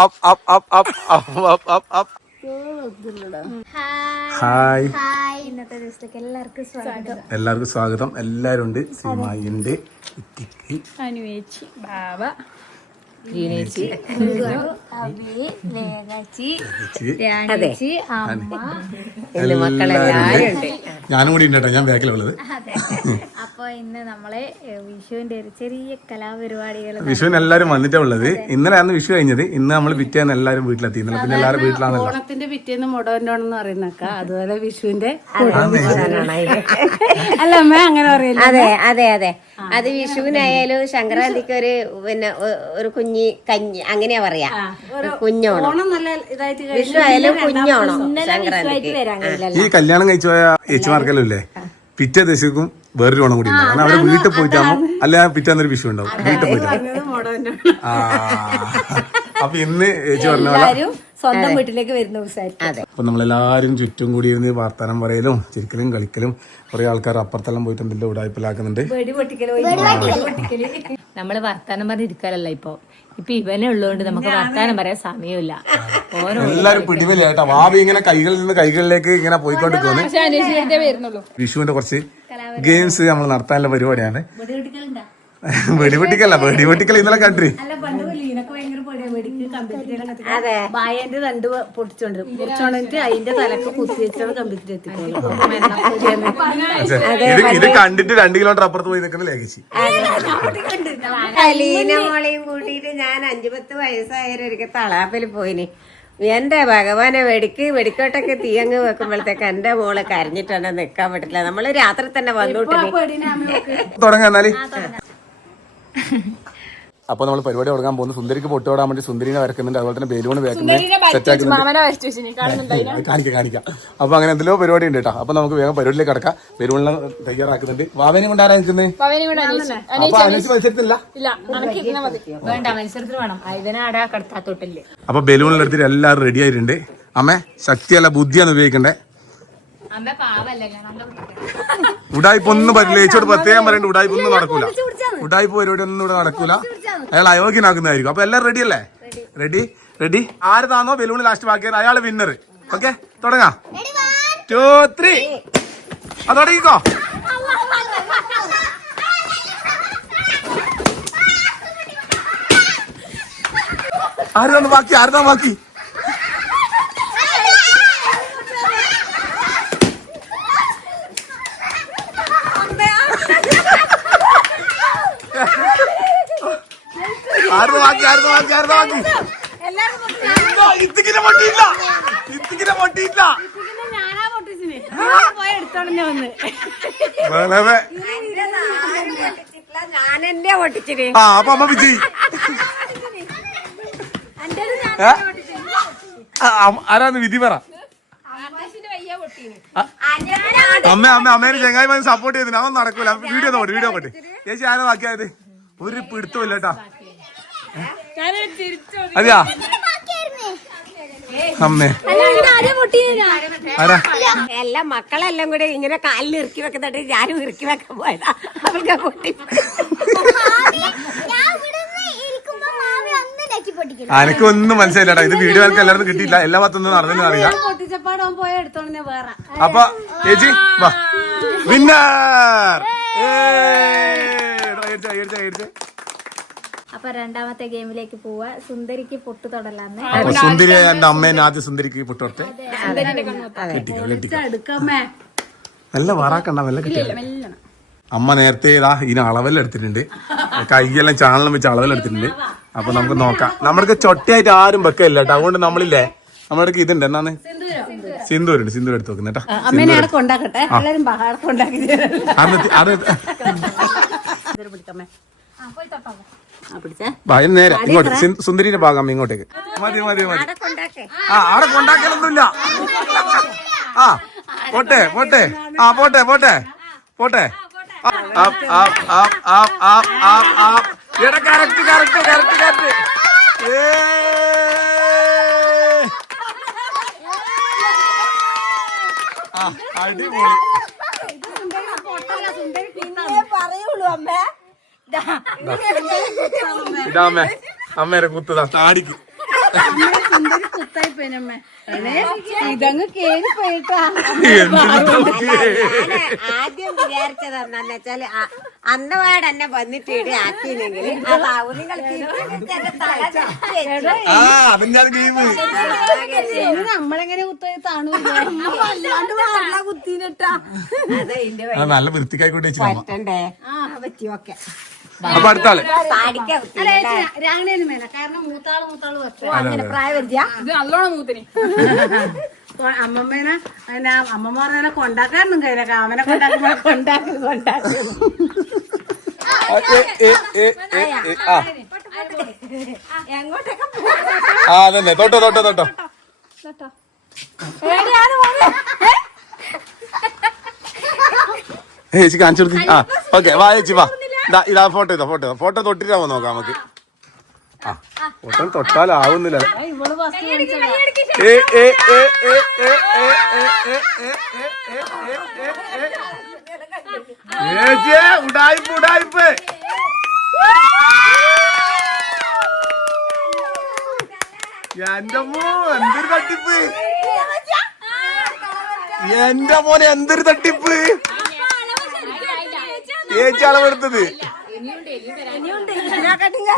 Up up up up up up up up hi ഇന്നത്തെ എല്ലാവർക്കും സ്വാഗതം. എല്ലാവർക്കും സ്വാഗതം. എല്ലാവരും ഉണ്ട്. സീമായിണ്ട് ഉണ്ട് ഇത്തിക്ക് അനുവേച്ചി ബാബ. ഞാനും കൂടി ഉണ്ട് കേട്ടോ. ഞാൻ ബാക്കിലുള്ളത് ഇന്ന് നമ്മളെ വിഷുവിന്റെ ഒരു ചെറിയ കലാപരിപാടികൾ വിഷുവിന് എല്ലാവരും വന്നിട്ടുള്ളത് ഇന്നലെയാണ് വിഷു കഴിഞ്ഞത്. ഇന്ന് നമ്മൾ പിറ്റേന്ന് എല്ലാവരും വീട്ടിലെത്തി. ഇന്നലെ പിന്നെ എല്ലാവരും വീട്ടിലാണ് ഓണത്തിന്റെ പിറ്റേന്ന് മുടവന്നോണെന്ന് പറയുന്നൊക്കെ അതുപോലെ വിഷുവിന്റെ അല്ല അമ്മ അങ്ങനെ പറയില്ല? അതെ അതെ അതെ. അത് വിഷുവിനായാലും സംക്രാന്തിക്ക് ഒരു പിന്നെ ഒരു കുഞ്ഞി കഞ്ഞി അങ്ങനെയാ പറയാ. കുഞ്ഞോണം. ഓണം നല്ല ഇതായിട്ട് വിഷു ആയാലും കുഞ്ഞോണം സംക്രാന്തിക്ക്. ഈ കല്യാണം കഴിച്ചു പോയ ഏച്ചുമാർക്കെല്ലാം പിറ്റേ ദിവസക്കും വേറൊരു ഓണം കൂടി ഉണ്ടാവും കാരണം അവരെ വീട്ടിൽ പോയിട്ടാകുമ്പോൾ അല്ല പിറ്റാന്നൊരു വിഷു ഉണ്ടാവും. വീട്ടിൽ പോയിട്ട്. ആ. അപ്പൊ ഇന്ന് ചേച്ചി പറഞ്ഞ പോലെ സ്വന്തം വീട്ടിലേക്ക് വരുന്ന ദിവസമായിരിക്കും അപ്പൊ നമ്മളെല്ലാരും ചുറ്റും കൂടി ഇരുന്ന് വാർത്താനം പറയലും ചിരിക്കലും കളിക്കലും കുറെ ആൾക്കാർ അപ്പുറത്തെല്ലാം പോയിട്ട് എന്തെങ്കിലും ഉടായ്പിലാക്കുന്നുണ്ട്. നമ്മൾ വർത്താനം പറഞ്ഞിരിക്കാനല്ല ഇപ്പൊ. ഇപ്പൊ ഇവനെ ഉള്ളതുകൊണ്ട് നമുക്ക് വർത്താനം പറയാൻ സമയമില്ല. ഓരോ എല്ലാരും പിടിവില്ല കേട്ടോ വാവി ഇങ്ങനെ കൈകളിൽ നിന്ന് കൈകളിലേക്ക് ഇങ്ങനെ പോയിക്കൊണ്ടിരിക്കുന്നു വിഷുവിന്റെ കുറച്ച് ഗെയിംസ് നമ്മൾ നടത്താനുള്ള പരിപാടിയാണ്. വെടിപൊട്ടിക്കല്ല വെടിപൊട്ടിക്കൽ ഇന്നലെ കണ്ടി ബായന്റെ രണ്ട് പൊട്ടിച്ചോണ്ട് പൊട്ടിച്ചോണ്ടിട്ട് അതിന്റെ തലക്ക് കമ്പ്യൂട്ടർ ഇത് ഇത് കണ്ടിട്ട് രണ്ട് കിലോമീറ്റർ അപ്പുറത്ത് പോയി നിൽക്കുന്ന ലേഖിച്ചു. കലീന മോളെയും കൂട്ടിയിട്ട് ഞാൻ അഞ്ചു പത്ത് വയസ്സായൊരിക്കൽ തളാപ്പിൽ പോയിന്. എന്റെ ഭഗവാനെ വെടിക്ക് വെടിക്കോട്ടൊക്കെ തീയങ്ങ് വെക്കുമ്പോഴത്തേക്ക് എന്റെ മോൾ കരഞ്ഞിട്ടാണ് നിക്കാൻ പറ്റില്ല. നമ്മൾ രാത്രി തന്നെ വന്നോട്ടിന് തുടങ്ങാം. എന്നാൽ അപ്പൊ നമ്മൾ പരിപാടി തുടങ്ങാൻ പോകുന്നു. സുന്ദരിക്ക് പൊട്ടോടാൻ വേണ്ടി സുന്ദരിനെ വരക്കുന്നുണ്ട്. അതുപോലെ തന്നെ ബലൂൺ സെറ്റ് ആക്കുന്നുണ്ട് കാണിക്കാം കാണിക്കാം. അപ്പൊ അങ്ങനെ എന്തെല്ലോ പരിപാടി ഉണ്ട് കേട്ടോ. അപ്പൊ നമുക്ക് വേഗം പരിപാടിയിലേക്ക് കടക്കാം. ബലൂണിനെ തയ്യാറാക്കുന്നുണ്ട്. വാവനെ കൊണ്ട് ആരാ നിൽക്കുന്നത് അപ്പൊ അനുസരിച്ച് മത്സരത്തില്ല വേണ്ട മത്സരത്തിന് വേണം. അപ്പൊ ബലൂണിലെടുത്തിട്ട് എല്ലാവരും റെഡി ആയിട്ടുണ്ട്. അമ്മേ ശക്തിയല്ല ബുദ്ധിയാണ് ഉപയോഗിക്കണ്ടേ? ഉടായ്പ ഒന്നും പറ്റില്ല. ചേച്ചിയോട് പ്രത്യേകം പറയണ്ട ഉടായ്പ ഒന്നും നടക്കൂല. ഉടായ്പ പരിപാടി ഒന്നും ഇവിടെ നടക്കൂല. അയാൾ അയോഗ്യനാക്കുന്നതായിരിക്കും. അപ്പൊ എല്ലാം റെഡി അല്ലേ? റെഡി റെഡി ആര് താന്നോ? ബലൂൺ ലാസ്റ്റ് ബാക്കിയത്. അയാൾ വിന്നർ ഓക്കെ തുടങ്ങാം. ടു ത്രീ അത് തുടങ്ങിക്കോ. ആരുതാണ് ബാക്കി? ആരുതാ ബാക്കി? ആൾക്കാരുടെ ആൾക്കാരുടെ വാങ്ങി ഇല്ല പൊട്ടിയില്ല. ഇത്തിക്കിന്റെ പൊട്ടിയില്ല. ആ. ആരാന്ന് വിധി പറ. അമ്മ അമ്മ അമ്മേനെ ചെങ്ങായിമാൻ സപ്പോർട്ട് ചെയ്തിട്ടുണ്ട് അവൻ നടക്കൂല. വീഡിയോ നോട്ടെ വീഡിയോ നോട്ടെ ചേച്ചി ആരാ ബാക്കിയായത്? ഒരു പിടുത്തമില്ല കേട്ടാ. അതെയാ? അമ്മേ. എല്ലാ മക്കളെല്ലാം കൂടെ ഇങ്ങനെ കാലിൽ ഇറക്കി വെക്കുന്നുണ്ട്. ഞാനും ഇറക്കി വെക്കാൻ പോയതാ. അവൾക്ക് പൊട്ടി. മാവി ഒന്ന് അനക്ക് മനസ്സിലായില്ലടാ. ഇത് വീഡിയോ എനിക്ക് എല്ലാവർക്കും കിട്ടിയില്ല. എല്ലാ ഭാഗത്തൊന്നും നടന്നു അറിയാം. അപ്പൊ ചേച്ചി വാ. വിന്നർ അപ്പൊ രണ്ടാമത്തെ ഗെയിമിലേക്ക് പോവാ. സുന്ദരിക്ക് പൊട്ടു തൊടലാന്ന്. സുന്ദരി എന്റെ അമ്മേനെ ആദ്യം സുന്ദരിക്ക് പൊട്ടോട്ടെ? കിട്ടിക്കോ കിട്ടിക്കോ. എടുക്കാമേ നല്ല വാറാക്കണ്ട നല്ല കിട്ടിയോ അമ്മ നേരത്തെ ഇതാ ഇതിന് അളവെല്ലാം എടുത്തിട്ടുണ്ട്. കൈയെല്ലാം ചാനലും വെച്ച് അളവെല്ലാം എടുത്തിട്ടുണ്ട്. അപ്പൊ നമുക്ക് നോക്കാം. നമ്മൾക്ക് ചൊട്ടയായിട്ട് ആരും വെക്കല്ല കേട്ടോ. അതുകൊണ്ട് നമ്മളില്ലേ നമ്മുടെ ഇതുണ്ട്. എന്നാണ് സിന്ദൂരുണ്ട്. സിന്ദൂർ എടുത്ത് വെക്കുന്ന കേട്ടോ. അമ്മേനെ കൊണ്ടാക്കട്ടെ. എല്ലാരും ബഹാടത്ത് കൊണ്ടാക്കി അത് അത് നേരെ ഇങ്ങോട്ട് സുന്ദരിയുടെ ഭാഗം ഇങ്ങോട്ടേക്ക്. മതി മതി മതി. ആ അവിടെ കൊണ്ടാക്കലൊന്നുമില്ല. ആ പോട്ടെ പോട്ടെ. ആ പോട്ടെ പോട്ടെ. പോട്ടെ. കറക്റ്റ് കറക്റ്റ് കറക്റ്റ് അടിപൊളി. പറയുള്ളൂ അമ്മേ. ഇതാ അമ്മ. അമ്മേരെ കുത്തുതാ താടിക്ക് ആദ്യം വിചാരിച്ചത് എന്താന്ന് വെച്ചാൽ അന്നവാട് എന്നെ വന്നിട്ട് ഇവിടെ ആക്കിയില്ലെങ്കിൽ നമ്മളെങ്ങനെ കുത്താണ് കുത്തിനിട്ടാ നല്ല വൃത്തിക്കായിക്കോട്ടെ പറ്റണ്ടേ? ആ പറ്റി ഓക്കെ. അപ്പൊ അമ്മമ്മേനെ അമ്മമ്മ പറഞ്ഞ കൊണ്ടാക്കാനൊന്നും കഴിയില്ല. അവനെ കൊണ്ടാക്കുമ്പോ കൊണ്ടാക്കി കൊണ്ടാക്കും. ആ. തൊട്ടോ തൊട്ടോ തൊട്ടോ. ചേച്ചി കാണിച്ചു കൊടുത്തി ആ ഓക്കെ വാ ചേച്ചി വാ. ഇതാ ഫോട്ടോ ഇതാ ഫോട്ടോ ഫോട്ടോ തൊട്ടിട്ടാവോ നോക്കാം നമുക്ക് ആ ഫോട്ടോ തൊട്ടാൽ ആവുന്നില്ല ഉടായ്പ് ഉടായ്പ് എന്റെ മോ എന്തൊരു തട്ടിപ്പ് എന്റെ മോനെ എന്തൊരു തട്ടിപ്പ് ചേച്ചി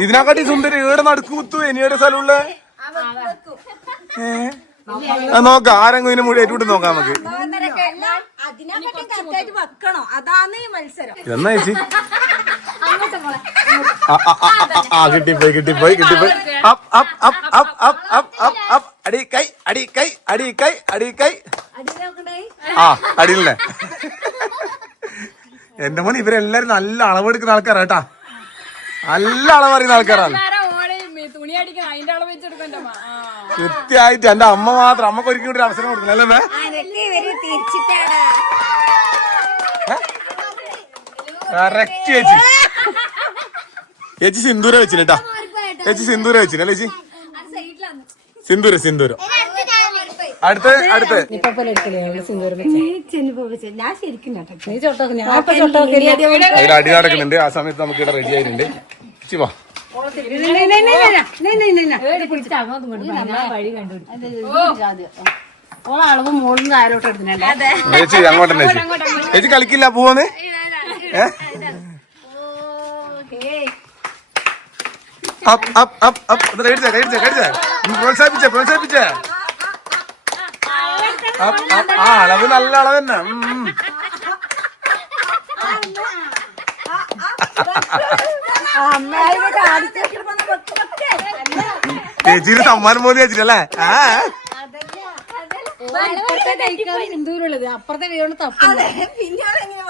ഇതിനെക്കാട്ടി സുന്ദരി ഇവിടെ നടുക്ക് കുത്തു ഇനിയുടെ സ്ഥലമുള്ള ഏ? ആ, നോക്കാം ആരെങ്കിലും ഇതിന് മുഴുവൻ ഏറ്റുവിട്ട് നോക്കാം നമുക്ക്. എന്നാ ചേച്ചി? കിട്ടിപ്പോയി കിട്ടിപ്പോയി കിട്ടിപ്പോയി. അടി കൈ അടി കൈ അടി കൈ അടി കൈ. ആ അടിയില്ലേ എന്റെ മോൻ ഇവരെല്ലാരും നല്ല അളവെടുക്കുന്ന ആൾക്കാരാ കേട്ടാ. നല്ല അളവറിയുന്ന ആൾക്കാരാണ് കൃത്യമായിട്ട് എന്റെ അമ്മ മാത്രം അമ്മയ്ക്ക് ഒരിക്കലും കൂടി അവസരം കൊടുക്കണം അല്ലേ കറക്റ്റ് ചേച്ചി. ചേച്ചി സിന്ദൂര വെച്ചിന് കേട്ടാ. ചേച്ചി സിന്ദൂര വെച്ചിന് അല്ലേ ചേച്ചി? സിന്ദൂര സിന്ദൂരം. അടുത്ത അടുത്ത. അടി നടക്കുന്നുണ്ട്. ആ സമയത്ത് നമുക്ക് ഇവിടെ റെഡി ആയിട്ടുണ്ട്. ചിവാ ഓളളവ് മുകളിൽ നിന്ന് ആരോട്ട് എടുത്തിട്ടുണ്ട് ചേച്ചി അങ്ങോട്ട് തന്നെ ചേച്ചി. കളിക്കില്ല പോവാന്ന്? പ്രോത്സാഹിപ്പിച്ചേ പ്രോത്സാഹിപ്പിച്ചേ. ആ അളവ് നല്ല അളവ് തന്നെ. ചേച്ചിയുടെ സമ്മാനം പോലെ ചേച്ചിട്ടല്ലേ? ആ ഇപ്പുറത്തെ കൈക്കാൾ സിന്ദൂരുള്ളത് അപ്പുറത്തെ കൈകൊണ്ട് തപ്പില്ല പിന്നെ അതെങ്ങനെ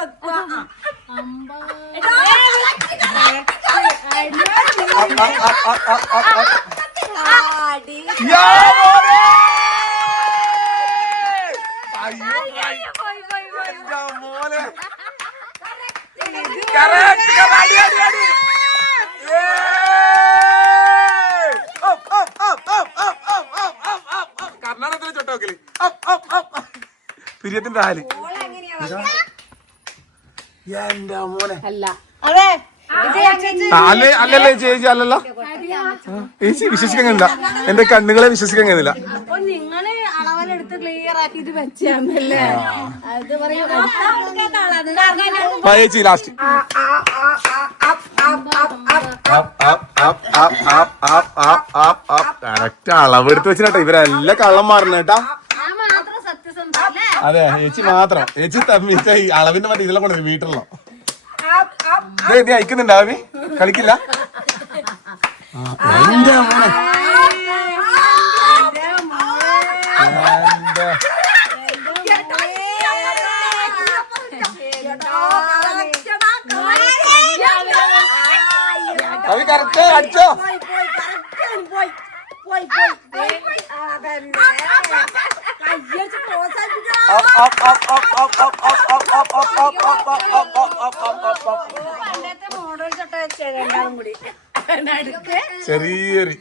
കർണാടകത്തിലെ ചൊട്ടോക്കൽ എന്റെ മോനെ. അല്ല. ആ, അല്ലേ അല്ലല്ലേ ചേച്ചി അല്ലല്ല. ചേച്ചി വിശ്വസിക്കാൻ കഴിയില്ല എന്റെ കണ്ണുകളെ വിശ്വസിക്കാൻ കഴിയുന്നില്ല അപ്പൊ നിങ്ങൾ അളവലെടുത്ത് ക്ലിയർ ആക്കിട്ട് വെച്ചാന്നല്ലേ ചേച്ചി ലാസ്റ്റ് കറക്റ്റ് അളവെടുത്ത് വെച്ചിട്ടാ ഇവരെല്ലാം കള്ളം മാറുന്നേട്ടാ അതെ ചേച്ചി മാത്രം ചേച്ചി തമ്മി അളവിന്റെ മറ്റേ ഇതിലെ കൊണ്ടു വീട്ടിലോ നീ അയക്കുന്നുണ്ടാവി കളിക്കില്ല എന്റെ മോനെ കറക്റ്റ് അടിച്ചോ. ചെറിയൊരു.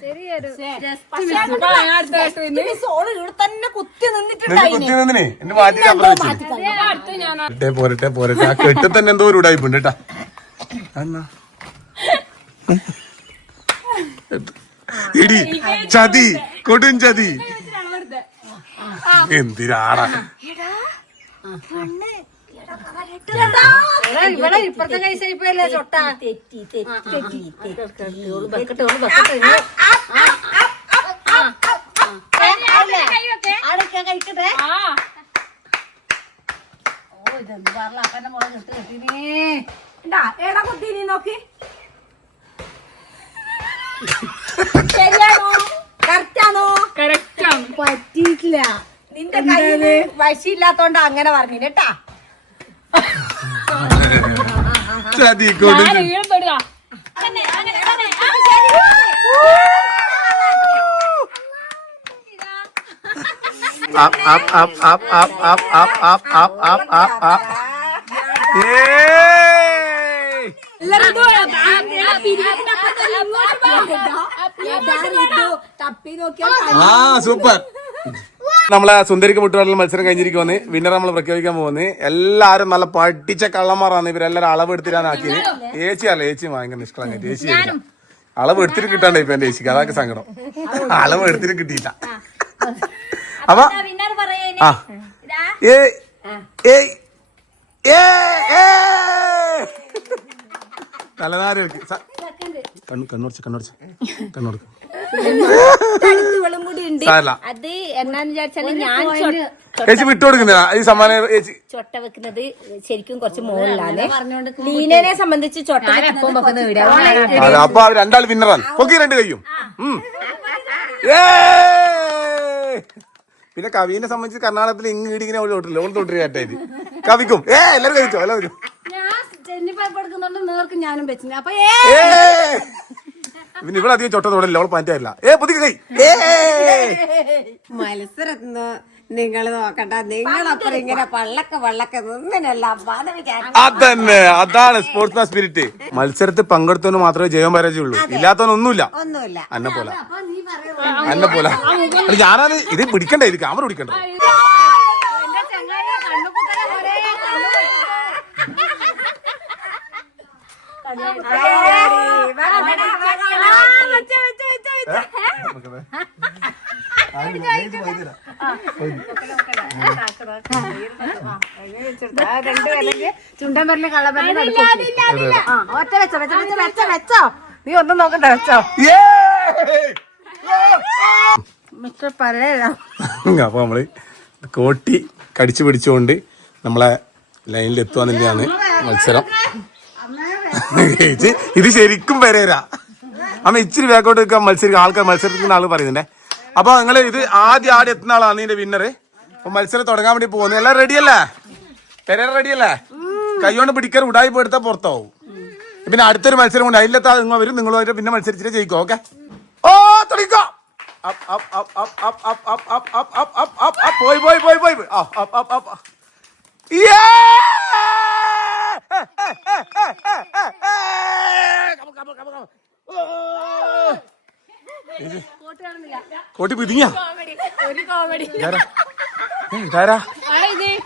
കുത്തി നിന്നിനെ. എന്റെ മാറ്റി പോരട്ടെ പോരട്ടെ. ആ കെട്ടിൽ തന്നെ എന്തോ ഒരു ഉടായ്പുണ്ട് കേട്ടാ എന്നാ എടി ചതി കൊടും ചതി എന്തിനാടാ തെറ്റി തെറ്റി തെറ്റി ഓ ഇതെന്ത് പറഞ്ഞ അപ്പന്റെ മുളക് കെട്ടി കെട്ടിനേ എടാ എടാ കൊത്തിനി നോക്കി ശരിയാണോ കറക്റ്റാണോ പറ്റിയിട്ടില്ല നിന്റെ കയ്യിൽ വശില്ലാത്തോണ്ട് അങ്ങനെ പറഞ്ഞു കേട്ടാ ചതി കൊടുഞ്ചതി up, up, up, up, up, up, up, up, up, up, up, up. Yay! ആ സൂപ്പർ നമ്മളെ സുന്ദരിക്ക് മുട്ടുപാടൽ മത്സരം കഴിഞ്ഞിരിക്കുവന്ന് വിന്നർ നമ്മൾ പ്രഖ്യാപിക്കാൻ പോകുന്നത് എല്ലാരും നല്ല പഠിച്ച കള്ളന്മാരാണ് ഇവരെല്ലാരും അളവ് എടുത്തിട്ടാനാക്കി ഏച്ചി അല്ല ഏച്ചി ഭയങ്കര നിഷ്കളങ്ങ ഏച്ചി അളവ് എടുത്തിട്ട് കിട്ടാണ്ട് ഇപ്പൊ എന്റെ ഏച്ചിക്ക് അതൊക്കെ സങ്കടം അളവ് എടുത്തിട്ട് കിട്ടിയില്ല അപ്പൊ ആ ഏ ഏ ഏ തലനാരി കണ്ണു കണ്ണുടച്ച് കണ്ണുടച്ച്. കണ്ണുടക്ക്. സാരല്ല. അത് എന്നാന്ന് വിചാരിച്ചാൽ ഞാൻ ചേച്ചി വിട്ടുകൊടുക്കുന്നില്ല. ഈ സമ്മാനം ചേച്ചി? ചൊട്ട വെക്കുന്നത് ശരിക്കും കുറച്ച് മുകളിലാണ് ലീനനെ സംബന്ധിച്ച് ചൊട്ട അപ്പൊ രണ്ടാൾ വിന്നറാണ്. പൊക്കി രണ്ട് കഴിയും പിന്നെ കവിനെ സംബന്ധിച്ച് കർണാടകത്തിൽ ഇങ്ങ് ഇടിങ്ങനെ ഓടി തൊട്ടില്ല ഓടി തൊട്ടിട്ട് കേട്ടായിട്ട് കവിക്കും. ഏ എല്ലാവരും കഴിച്ചോ എല്ലാവരും പിന്നെ ഇവിടെ അധികം ചൊട്ട തൊടില്ല അവൾ പറ്റാറില്ല ഏ പുതിയ കൈ. മത്സരത്തിന് നിങ്ങൾ നോക്കണ്ട നിങ്ങളപ്പുറം ഇങ്ങനെ പള്ളക്ക വള്ളക്ക അതന്നെ അതാണ് സ്പോർട്സ്മാൻ സ്പിരിറ്റ് മത്സരത്തിൽ പങ്കെടുത്തവന് മാത്രമേ ജയം പരാജയുള്ളൂ ഇല്ലാത്തവനൊന്നുമില്ല ഒന്നുമില്ല. അന്നെ പോലെ. അന്നെ പോലെ. ഞാനത് ഇത് പിടിക്കണ്ടേ ഇത് ക്യാമറ പിടിക്കണ്ടേ? വെച്ചോ വെച്ചോ വെച്ചോ വെച്ചോ നീ ഒന്നും നോക്കണ്ട വെച്ചോ മിസ്റ്റർ അപ്പൊ നമ്മൾ കോട്ടി കടിച്ചു പിടിച്ചുകൊണ്ട് നമ്മളെ ലൈനിൽ എത്തുവാന്നില്ലാണ് മത്സരം. ഇത് ശരിക്കും വരേരാ അമ്മ ഇച്ചിരി ബാക്കോട്ട് നിൽക്കാൻ മത്സരിക്കും ആൾക്കാർ മത്സരത്തിക്കുന്ന ആൾ പറയുന്നുണ്ടേ അപ്പൊ നിങ്ങൾ ഇത് ആദ്യം ആടി എത്തുന്ന ആളാണ് നിന്റെ വിന്നർ അപ്പൊ മത്സരം തുടങ്ങാൻ വേണ്ടി പോകുന്നു എല്ലാം റെഡിയല്ലേ പെരേര റെഡിയല്ലേ കൈകൊണ്ട് പിടിക്കാൻ ഉടായി പോയെടുത്താൽ പുറത്താവും പിന്നെ അടുത്തൊരു മത്സരം കൊണ്ട് അതിലെത്താ നിങ്ങൾ വരും നിങ്ങളുമായിട്ട് പിന്നെ മത്സരിച്ചിട്ട് ജയിക്കും ഓക്കെ ഓ തുടങ്ങിക്കോ പോയി പോയി പോയി പോയി കോട്ടി പിതിങ്ങ ഇതാരാ?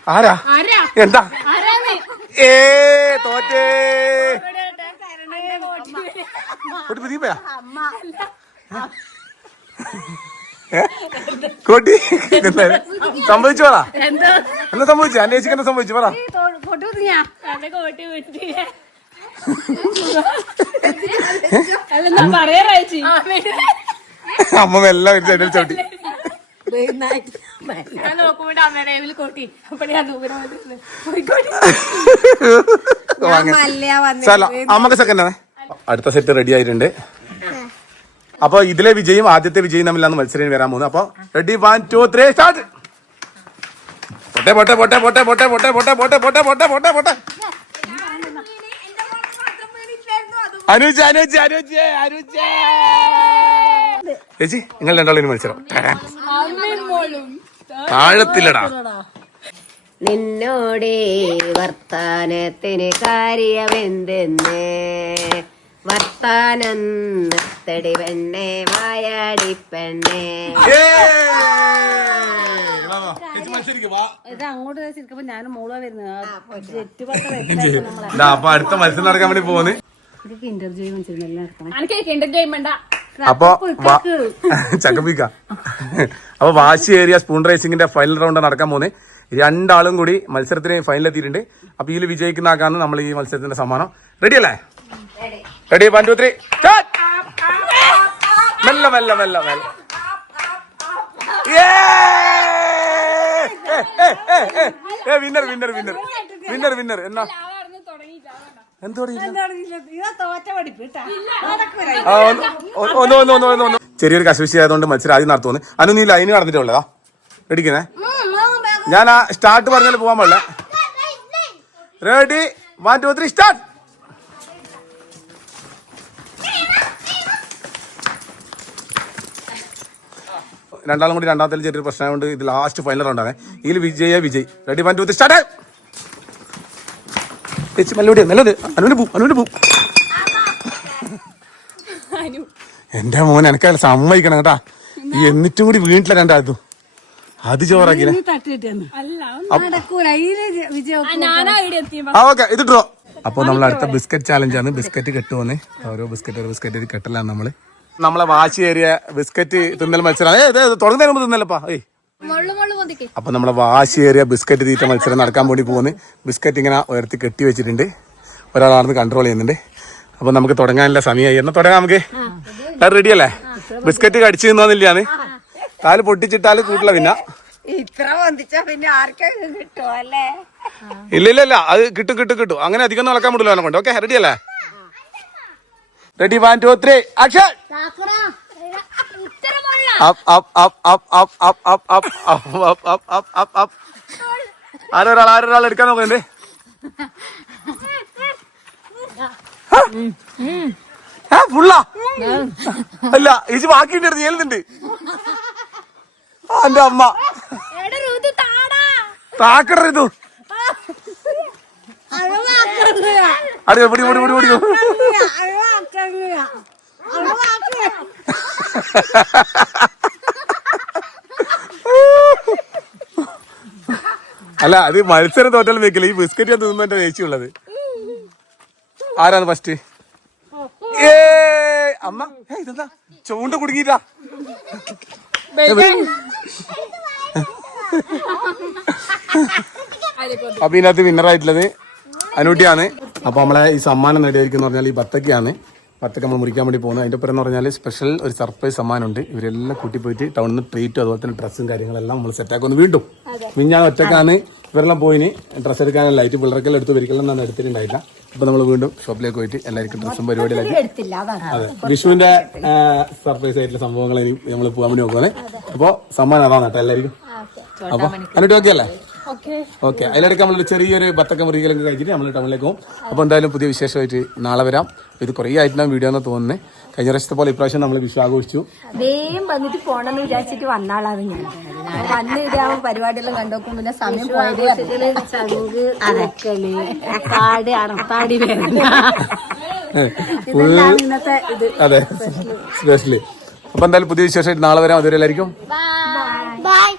ആരാ എന്താ? ഏ തോറ്റേ. കോട്ടി പിതിങ്ങ കോട്ടി? സംഭവിച്ചോളാ എന്താ സംഭവിച്ചു എന്റെ ചേച്ചിക്ക് എന്താ സംഭവിച്ചു? പറ. അല്ലെന്നാ പറയാറായി അമ്മ എല്ലാം ഒരു സൈഡിൽ ചവിട്ടി ഞാൻ അമ്മയുടെ കോട്ടി അമ്മയ്ക്ക് സെക്കൻഡ് അടുത്ത സെറ്റ് റെഡി ആയിട്ടുണ്ട് അപ്പൊ ഇതിലെ വിജയും ആദ്യത്തെ വിജയും തമ്മിലാണ് മത്സരം വരാൻ പോകുന്നത് അപ്പൊ ready one two three start പൊട്ടെ പൊട്ടെ പൊട്ടെ പൊട്ടെ പൊട്ടെ പൊട്ടെ പൊട്ടെ പൊട്ടെ പൊട്ടെ പൊട്ടെ പൊട്ടെ പൊട്ടെ അനുജ അനുജ അനുജ അനുജ ചേച്ചി നിങ്ങൾ രണ്ടാളും മത്സരം. താഴത്തില്ലടാ. നിന്നോടേ വർത്താനത്തിന് കാര്യമെന്തെന്ന്? വർത്താനം നിർത്തടി പെണ്ണെ വായാടി പെണ്ണെ. ഇത് അങ്ങോട്ട് ശരിക്കും ഞാൻ മോളാ വരുന്നത്. ജെറ്റ് പത്ത അപ്പൊ അടുത്ത മത്സരം നടക്കാൻ വേണ്ടി പോകുന്നത് ഇതൊക്കെ ഇന്റർവ്യൂ വെച്ചിരുന്നു എല്ലാം എന്റർടൈൻമെന്റ് അപ്പൊ ചക്കപ്പിക്ക. അപ്പൊ ഏരിയ സ്പൂൺ റേസിംഗിന്റെ ഫൈനൽ റൗണ്ട് നടക്കാൻ പോകുന്നത്. രണ്ടാളും കൂടി മത്സരത്തിന് ഫൈനൽ എത്തിയിട്ടുണ്ട്. അപ്പൊ ഇതിൽ വിജയിക്കുന്ന ആക്കാന്ന് നമ്മൾ ഈ മത്സരത്തിന്റെ സമ്മാനം. റെഡി അല്ലേ? റെഡി വൺ ടു ത്രീ മെല്ല മെല്ല മെല്ല മെല്ല. ഏ winner winner winner winner winner എന്നാ? ചെറിയൊരു കശുവിശി ആയതുകൊണ്ട് മത്സരം ആദ്യം നടത്തുന്നു അനു നീ ലൈന് കടന്നിട്ടുള്ളതാ? എടുക്കുന്നേ? ഞാൻ ആ സ്റ്റാർട്ട് പറഞ്ഞാൽ പോകാൻ പാടില്ല. Ready one two three start രണ്ടാളും കൂടി രണ്ടാമത്തെ ചെറിയൊരു പ്രശ്നം കൊണ്ട് ഇത് ലാസ്റ്റ് ഫൈനൽ റൗണ്ടാണ് ഇതിൽ വിജയ Vijay. Ready one two three start ചേച്ചി മെല്ലോടി നല്ലത്. അനുവിന് പോ അനുവിന് പോ. എന്റെ മോൻ എനിക്കല്ല സമ്മതിക്കണം കേട്ടാ. ഈ എന്നിട്ടും കൂടി വീട്ടിലെ രണ്ടായിരുന്നു അത് ചോറാക്കിനെ. ആ ഓക്കെ ഇത് ഡ്രോ. അപ്പൊ നമ്മൾ അടുത്ത ബിസ്ക്കറ്റ് ചാലഞ്ച് ആണ്. ബിസ്ക്കറ്റ് കെട്ടുവന്ന്. ഓരോ ബിസ്ക്കറ്റ് ഓരോ ബിസ്ക്കറ്റ് കെട്ടലാണ് നമ്മൾ. നമ്മളെ വാശി ഏരിയ ബിസ്ക്കറ്റ് തിന്നൽ മത്സരം ഏ തുടങ്ങുന്നതിന് മുമ്പ് തിന്നലപ്പാ. ഏയ്. അപ്പൊ നമ്മളെ വാശിയേറിയ ബിസ്ക്കറ്റ് തീറ്റ മത്സരം നടക്കാൻ വേണ്ടി പോകുന്നു. ബിസ്ക്കറ്റ് ഇങ്ങനെ ഉയർത്തി കെട്ടി വെച്ചിട്ടുണ്ട്. ഒരാളാണെന്ന് കൺട്രോൾ ചെയ്യുന്നുണ്ട്. അപ്പൊ നമുക്ക് തുടങ്ങാനുള്ള സമയമായി. എന്നാ തുടങ്ങാം നമുക്ക്. റെഡി അല്ലേ? ബിസ്ക്കറ്റ് കടിച്ചു തിന്നോന്നില്ലാന്ന് താൽ പൊട്ടിച്ചിട്ടാൽ കൂട്ടില്ല പിന്നെ. ഇത്ര വന്നിച്ചാ പിന്നെ അല്ലേ? ഇല്ല ഇല്ല ഇല്ല. അത് കിട്ടും കിട്ടും കിട്ടും. അങ്ങനെ അധികം നടക്കാൻ പറ്റില്ല കൊണ്ട്. ഓക്കെ റെഡി അല്ലേ? Ready one two three action ആരൊരാൾ ആരൊരാൾ എടുക്കാൻ നോക്കണ്ടേ ഫുള്ളാ അല്ല ഇജ് ബാക്കിയുണ്ട് എടുത്ത് ഏലുന്നുണ്ട് എന്റെ അമ്മ താക്കട ഇത് അടിയോ പിടി പിടി പിടി പിടിക്കും അല്ല അത് മത്സരം തോറ്റാലും വെക്കില്ല. ഈ ബിസ്ക്കറ്റ് ഞാൻ എന്റെ ചേച്ചിയുള്ളത് ആരാണ് ഫസ്റ്റ് ഏ അമ്മ. ഇതെന്താ? ചൂണ്ട കുടുങ്ങിയിട്ടാ. അപ്പൊ ഇതിനകത്ത് വിന്നറായിട്ടുള്ളത് അനൂട്ടിയാണ് അപ്പൊ നമ്മളെ ഈ സമ്മാനം നേടിയിരിക്കുന്ന പറഞ്ഞാൽ ഈ ബത്തക്കയാണ്. ബത്തക്ക നമ്മൾ മുറിക്കാൻ വേണ്ടി പോകുന്നത്. അതിന്റെ പുറം എന്ന് പറഞ്ഞാൽ സ്പെഷ്യൽ ഒരു സർപ്രൈസ് സമ്മാനമുണ്ട്. ഇവരെല്ലാം കൂട്ടി പോയിട്ട് ടൗണിൽ നിന്ന് ട്രീറ്റും അതുപോലെ തന്നെ ഡ്രസ്സും കാര്യങ്ങളെല്ലാം നമ്മൾ സെറ്റാക്കുന്നു വീണ്ടും. മിഞ്ഞാൻ ഒറ്റക്കാണ്. ഇവരെല്ലാം പോയിന്. ഡ്രസ്സ് എടുക്കാനല്ല ആയിട്ട് പിള്ളേർക്കെല്ലാം എടുത്ത് ഒരിക്കലും തന്നെ എടുത്തിട്ടുണ്ടായില്ല അപ്പൊ നമ്മൾ വീണ്ടും ഷോപ്പിലേക്ക് പോയിട്ട് എല്ലാവർക്കും ഡ്രസ്സും പരിപാടിയിലാക്കി അതെ. വിഷുവിന്റെ സർപ്രൈസ് ആയിട്ടുള്ള സംഭവങ്ങൾ ഇനി നമ്മൾ പോകാൻ വേണ്ടി നോക്കുവാണ്. അപ്പോൾ സമ്മാനം അതാണ് കേട്ടോ എല്ലാവർക്കും. അപ്പൊ എന്നിട്ട് ഓക്കെ അല്ലേ ഓക്കെ അതിലിടയ്ക്ക് നമ്മളൊരു ചെറിയൊരു ബത്തക്ക മുറികളൊക്കെ കഴിച്ചിട്ട് നമ്മൾ ടൗണിലേക്ക് പോകും. അപ്പോൾ എന്തായാലും പുതിയ വിശേഷമായിട്ട് നാളെ വരാം. ഇത് കുറേ ആയിട്ടാണ് വീഡിയോ എന്ന് തോന്നുന്നത് കഴിഞ്ഞ പ്രാവശ്യത്തെ പോലെ ഇപ്രാവശ്യം നമ്മൾ വിഷു ആഘോഷിച്ചു. വേഗം വന്നിട്ട് പോണെന്ന് വിചാരിച്ചിട്ട് വന്നാളാണ് ഞാൻ. വന്ന് ഇതാവും പരിപാടിയെല്ലാം കണ്ടോക്കും പിന്നെ സമയം പോയത്. ചങ്ക് അരക്കൽ കാട് ഫുൾ ഇന്നത്തെ ഇത്. അതെ സ്പെഷ്യലി അപ്പോൾ എന്തായാലും പുതിയ വിശേഷമായിട്ട് നാളെ വരാം. അതുവരെ എല്ലാവർക്കും ബൈ